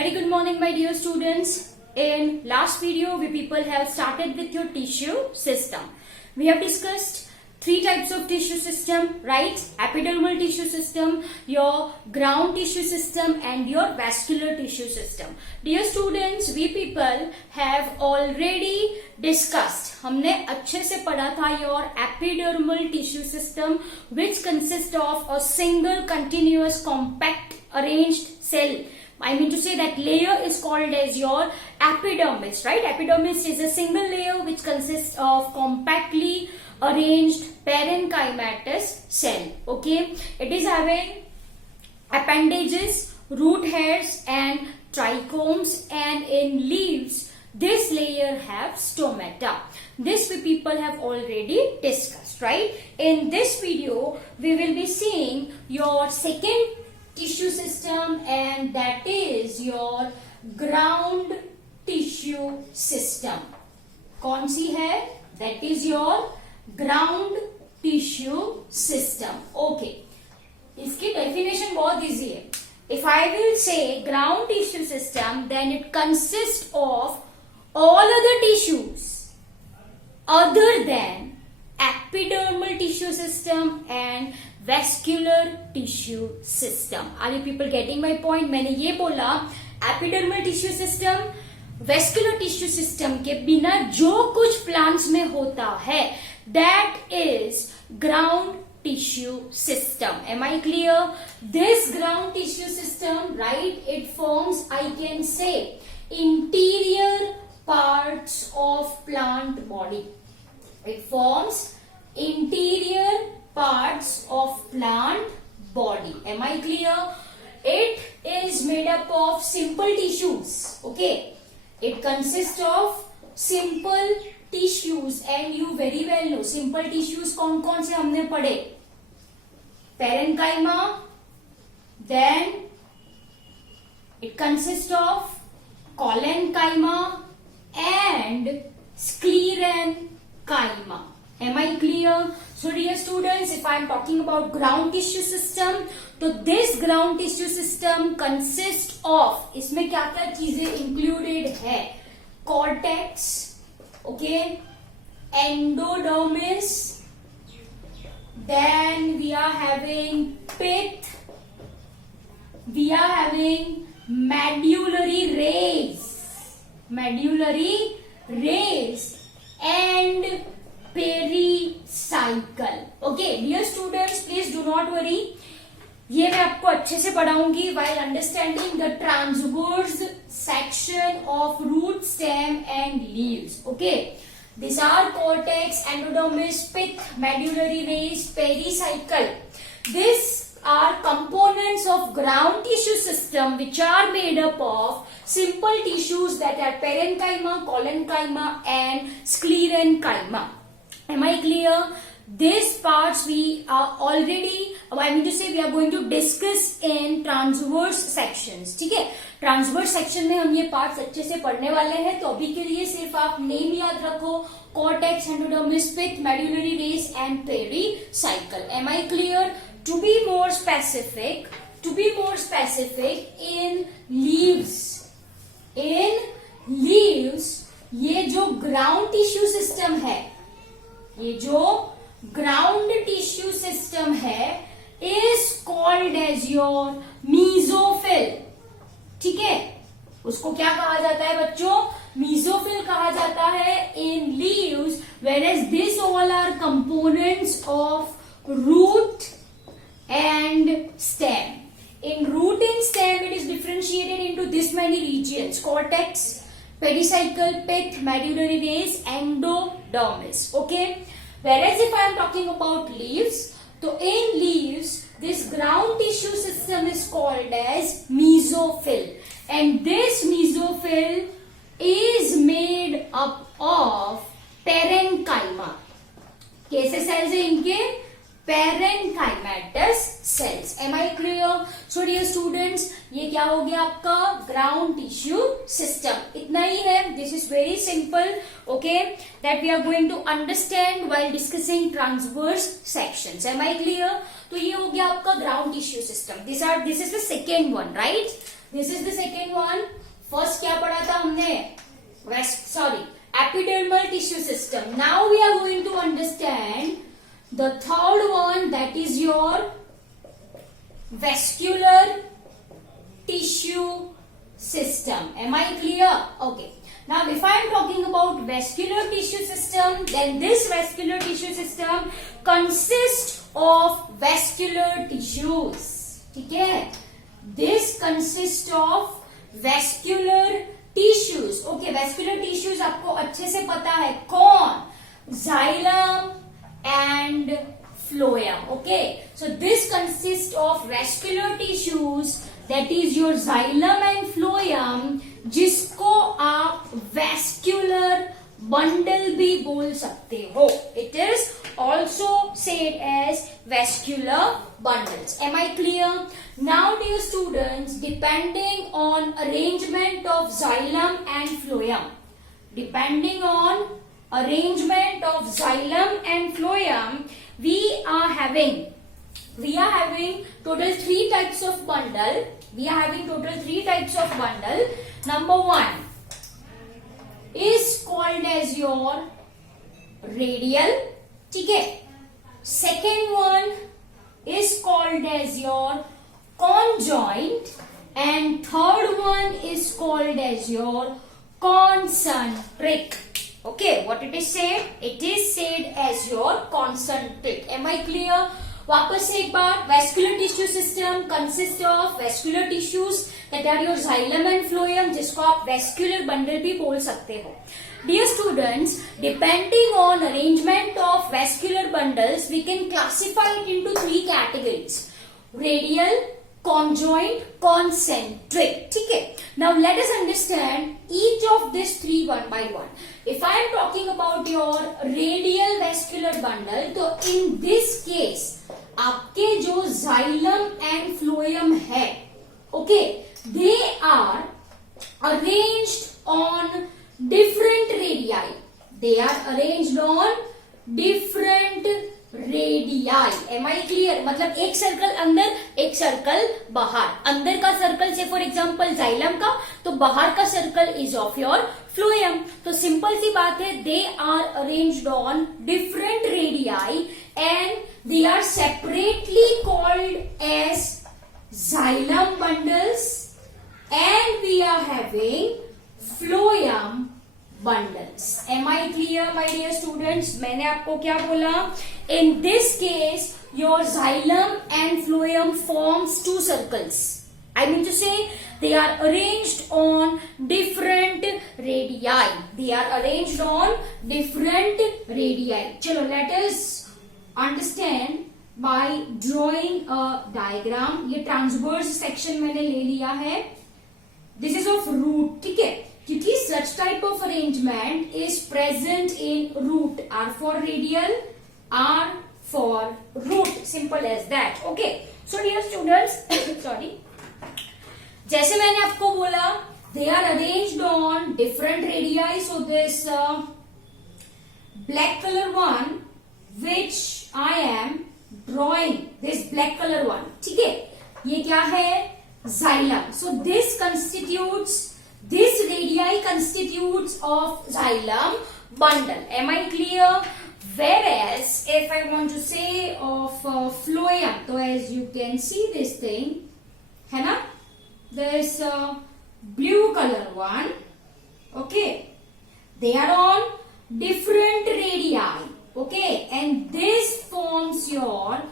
Very good morning, my dear students. In last video, we people have started with your tissue system. We have discussed three types of tissue system, right? Epidermal tissue system, your ground tissue system, and your vascular tissue system. Dear students, we people have already discussed. हमने अच्छे से पढ़ा था your epidermal tissue system, which consists of a single continuous compact arranged cell. I mean to say that layer is called as your epidermis, right? Epidermis is a single layer which consists of compactly arranged parenchymatous cell. Okay, it is having appendages, root hairs, and trichomes, and in leaves, this layer have stomata. This we people have already discussed, right? In this video, we will be seeing your second tissue system, and that is your ground tissue system. कौन सी है? That is your ground tissue system. Okay. इसकी definition बहुत easy है. If I will say ground tissue system, then it consists of all other tissues other than epidermal tissue system and vascular tissue system. Are you people getting my point? मैंने ये बोला epidermal tissue system, vascular tissue system के बिना जो कुछ plants में होता है, that is ground tissue system. Am I clear? This ground tissue system, right, it forms, I can say, interior parts of plant body. It forms interior parts of plant body. Am I clear? It is made up of simple tissues. Okay, it consists of simple tissues, and you very well know simple tissues कौन कौन से हमने पढ़े? Parenchyma, then it consists of collenchyma and sclerenchyma. Am I clear? So dear students, if I am talking about ground tissue system, तो this ground tissue system consists of, इसमें क्या क्या चीजें included है? Cortex, okay, endodermis, then we are having pith, we are having medullary rays, and pericycle. Okay dear students, please do not worry, ये मैं आपको अच्छे से पढ़ाऊंगी while understanding the transverse section of root, stem and leaves. Okay, these are cortex, endodermis, pith, medullary rays, pericycle. These are components of ground tissue system which are made up of simple tissues that are parenchyma, collenchyma and sclerenchyma. Am I clear? These parts we are already, I mean to say, we are going to discuss in transverse sections. ठीक है, transverse section में हम ये parts अच्छे से पढ़ने वाले हैं. तो अभी के लिए सिर्फ आप name याद रखो, cortex, endodermis, pith, medullary rays and pericycle. Am I clear? To be more specific, in leaves, ये जो ground tissue system है, ये जो ग्राउंड टिश्यू सिस्टम है is called as your mesophyll. ठीक है, उसको क्या कहा जाता है बच्चों? मीजोफिल कहा जाता है in leaves, whereas this all are components of root and stem. In root and stem, it is differentiated into this many regions: cortex, pericycle, pith, medullary rays, endodermis. Okay, whereas if I am talking about leaves, so in leaves this ground tissue system is called as mesophyll, and this mesophyll is made up of parenchyma. कैसे cells है इनके? parenchymatous cells. Am I clear? So dear students, ये क्या हो गया आपका ground tissue system. इतना ही है. This is very simple, okay, that we are going to understand while discussing transverse sections. Am I clear? तो ये हो गया आपका ground tissue system. This is the second one, right? This is the second one. First क्या पढ़ा था हमने? Epidermal tissue system. Now we are going to understand the third one, that is your vascular tissue system. Am I clear? Okay. Now if I am talking about vascular tissue system, then this vascular tissue system consists of vascular tissues. ठीक है? This consists of vascular tissues. Okay, vascular tissues आपको अच्छे से पता है कौन? Xylem and phloem. Okay, so this consists of vascular tissues, that is your xylem and phloem, जिसको आप vascular bundle भी बोल सकते हो. It is also said as vascular bundles. Am I clear? Now dear students, depending on arrangement of xylem and phloem, depending on arrangement of xylem and phloem, we are having total three types of bundle. Number one is called as your radial. ठीक है? Second one is called as your conjoint, and third one is called as your concentric. Okay, what it is said? It is said as your concentric. Am I clear? वापस से एक बार, vascular tissue system consists of vascular tissues that are your xylem and phloem, जिसको आप vascular bundle भी बोल सकते हो. Dear students, depending on arrangement of vascular bundles, we can classify it into three categories: radial, conjoint, concentric. ठीक है? Now let us understand each of these three one by one. If I am talking about your radial vascular bundle, तो in this case आपके जो xylem and phloem है, okay, they are arranged on different radii. They are arranged on different radii. Am I clear? मतलब एक circle अंदर, एक circle बाहर. अंदर का सर्कल से फॉर एग्जाम्पल xylem का, तो बाहर का circle is of your phloem. तो सिंपल सी बात है, they are arranged on different radii and they are separately called as xylem bundles, and we are having phloem bundles. Am I clear, my dear students? मैंने आपको क्या बोला? In this case, your xylem and phloem forms two circles. I mean to say, they are arranged on different radii. They are arranged on different radii. चलो, let us understand by drawing a diagram. ये transverse section मैंने ले लिया है. This is of root. ठीक है? क्योंकि such type of arrangement is present in root. R for radial, R for root. Simple as that. Okay. So dear students, sorry. जैसे मैंने आपको बोला, they are arranged on different radii. So this black color one, which I am drawing, this black color one. ठीक है? ये क्या है? Xylem. So this radii constitutes of xylem bundle. Am I clear? Whereas if I want to say of phloem, so as you can see this thing, है ना? There's a blue color one. Okay, they are on different radii. Okay, and this forms your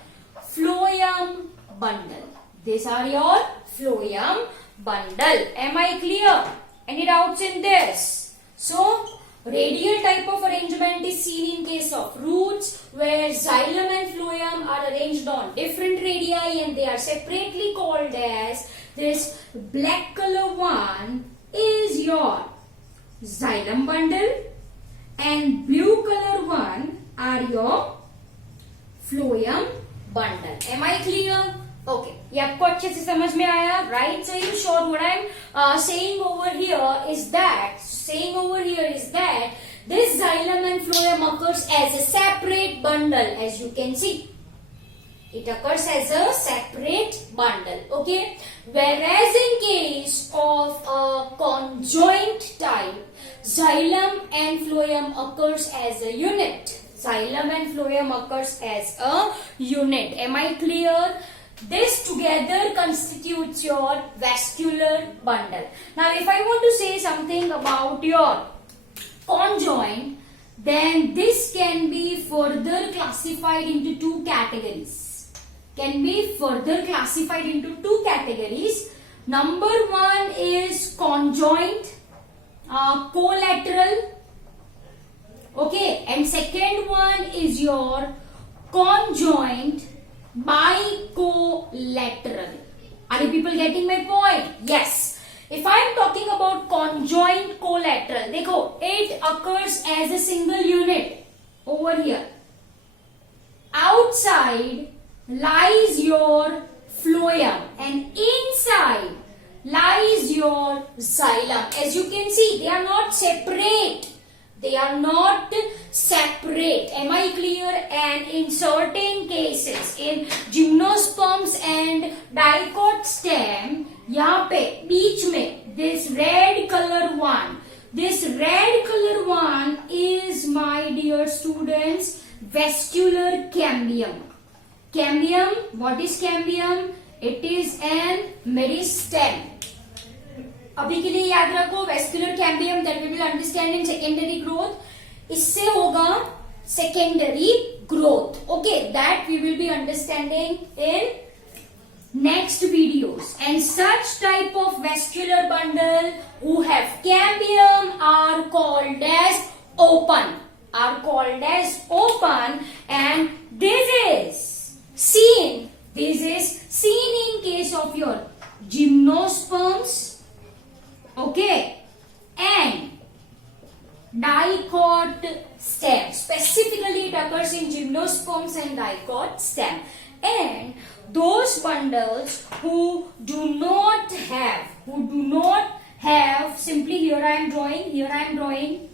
phloem bundle. These are your phloem bundle. Am I clear? Any doubts in this? So radial type of arrangement is seen in case of roots, where xylem and phloem are arranged on different radii and they are separately called as, this black color one is your xylem bundle and blue color one are your phloem bundle. Am I clear? Okay, ये आपको अच्छे से समझ में आया, right? So in short, what I'm saying over here is that this xylem and phloem occurs as a separate bundle, as you can see. It occurs as a separate bundle. Okay. Whereas in case of a conjoint type, xylem and phloem occurs as a unit. Xylem and phloem occurs as a unit. Am I clear? This together constitutes your vascular bundle. Now, if I want to say something about your conjoint, then this can be further classified into two categories. Number one is conjoint collateral. Okay, and second one is your conjoint bicollateral. Are you people getting my point? Yes. If I am talking about conjoint collateral, देखो, it occurs as a single unit over here. Outside lies your phloem and inside lies your xylem. As you can see, they are not separate. Am I clear? And in certain cases, in gymnosperms and dicot stem, यहाँ पे बीच में this red color one is, my dear students, vascular cambium. Cambium, what is cambium? It is an meristem. अभी के लिए याद रखो, vascular cambium that we will understand in secondary growth. इससे होगा secondary growth. Okay, that we will be understanding in next videos. And such type of vascular bundle who have cambium are called as open. And this is seen in case of your gymnosperms. Okay, and dicot stem. Specifically, it occurs in gymnosperms and dicot stem. And those bundles who do not have, simply here I am drawing,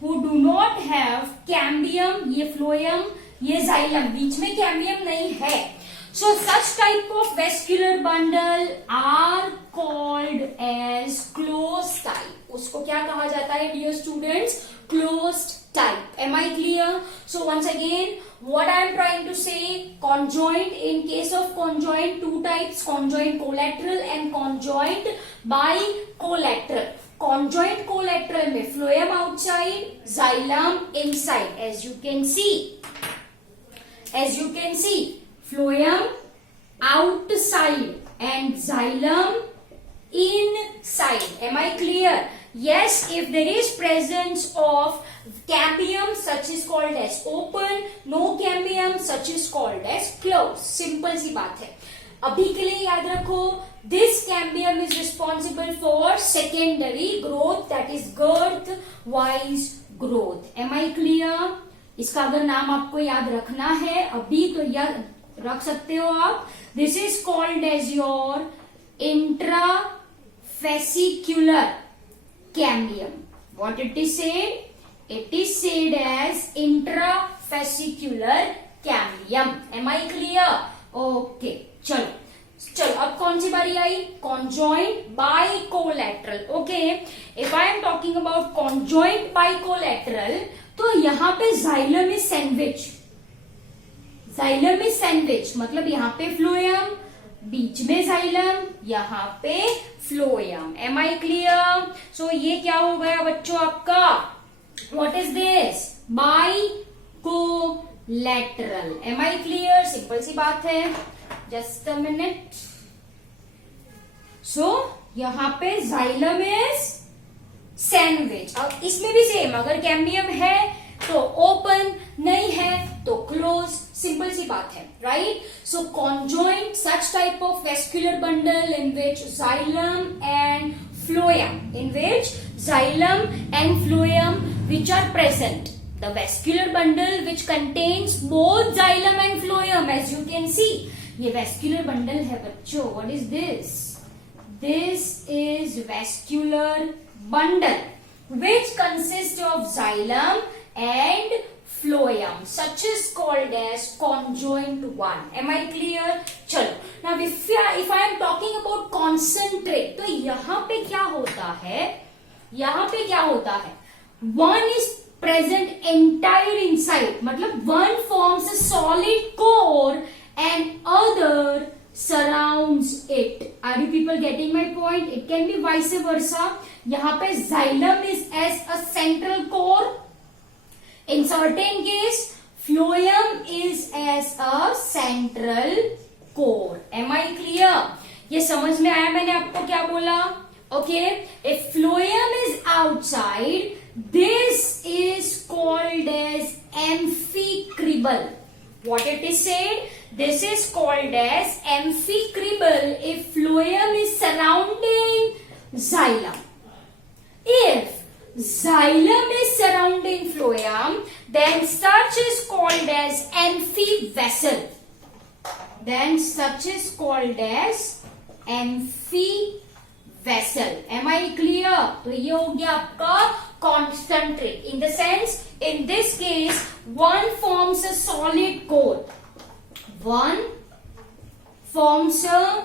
who do not have cambium, ये phloem, ये xylem, बीच में cambium नहीं है. So such type of vascular bundle are called as closed type. उसको क्या कहा जाता है, dear students? Closed type. Am I clear? So once again, what I am trying to say, conjoint, in case of conjoint, two types, conjoint collateral and conjoint bicollateral. Conjoint collateral में phloem outside, xylem inside. As you can see, phloem outside and xylem inside. Am I clear? Yes, if there is presence of cambium, such is called as open. No cambium, such is called as closed. Simple सी बात है. अभी के लिए याद रखो, this cambium is responsible for secondary growth, that is girth wise growth. Am I clear? इसका अगर नाम आपको याद रखना है अभी तो याद रख सकते हो आप. This is called as your intrafascicular cambium. What it is said? It is said as intrafascicular cambium. Am I clear? Okay. चलो अब कौन सी बारी आई? Conjoint bicollateral. Okay. If I am talking about conjoint bicollateral, तो यहाँ पे xylem is sandwich. मतलब यहाँ पे phloem, बीच में xylem, यहाँ पे phloem. Am I clear? So ये क्या हो गया बच्चों आपका? What is this? Bicollateral. Am I clear? Simple सी बात है. Just a minute. So यहाँ पे xylem is sandwich. अब इसमें भी सेम, अगर कैम्बियम है तो ओपन, नहीं है तो क्लोज. सिंपल सी बात है, right? So conjoint, such type of vascular bundle in which xylem and phloem which are present. The vascular bundle which contains both xylem and phloem, as you can see. ये vascular bundle है बच्चों. What is this? This is vascular bundle which consists of xylem and phloem, such is called as conjoint one. Am I clear? चलो, now if I am talking about concentric, तो यहाँ पे क्या होता है? यहाँ पे क्या होता है? One is present entire inside, मतलब one forms a solid core and other surrounds it. Are you people getting my point? It can be vice versa. यहाँ पे xylem is as a central core. In certain case, phloem is as a central core. Am I clear? ये समझ में आया मैंने आपको क्या बोला? Okay, if phloem is outside, this is called as amphicribal. What it is said? This is called as amphicribal if phloem is surrounding xylem. If xylem is surrounding phloem, then such is called as amphivessel. Then such is called as amphivessel. Am I clear? तो ये हो गया आपका concentric. In the sense, in this case, one forms a solid core. One forms a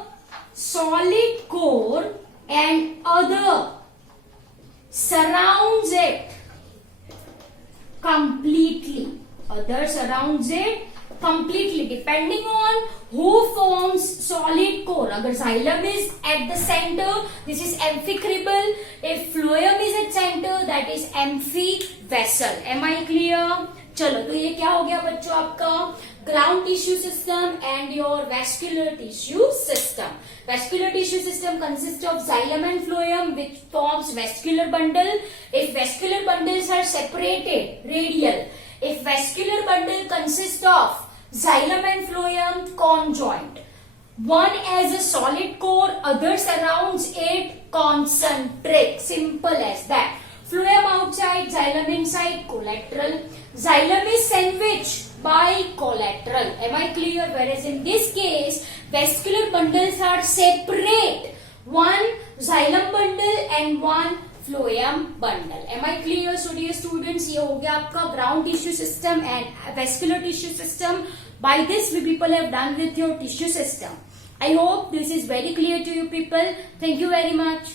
solid core and other surrounds it completely. Other surrounds it completely, depending on who forms solid core. अगर xylem is at the center, this is amphicribal. If phloem is at center, that is amphivessel. Am I clear? चलो, तो ये क्या हो गया बच्चों आपका ground tissue system and your vascular tissue system. Vascular tissue system consists of xylem and phloem, which forms vascular bundle. If vascular bundles are separated, radial. If vascular bundle consists of xylem and phloem, conjoint. One as a solid core, other surrounds it, concentric. Simple as that. Phloem outside, xylem inside, collateral. Xylem is sandwiched by collateral. Am I clear? Whereas in this case, vascular bundles are separate. One xylem bundle and one phloem bundle. Am I clear? So dear students, ये हो गया आपका ground tissue system and vascular tissue system. By this, we people have done with your tissue system. I hope this is very clear to you people. Thank you very much.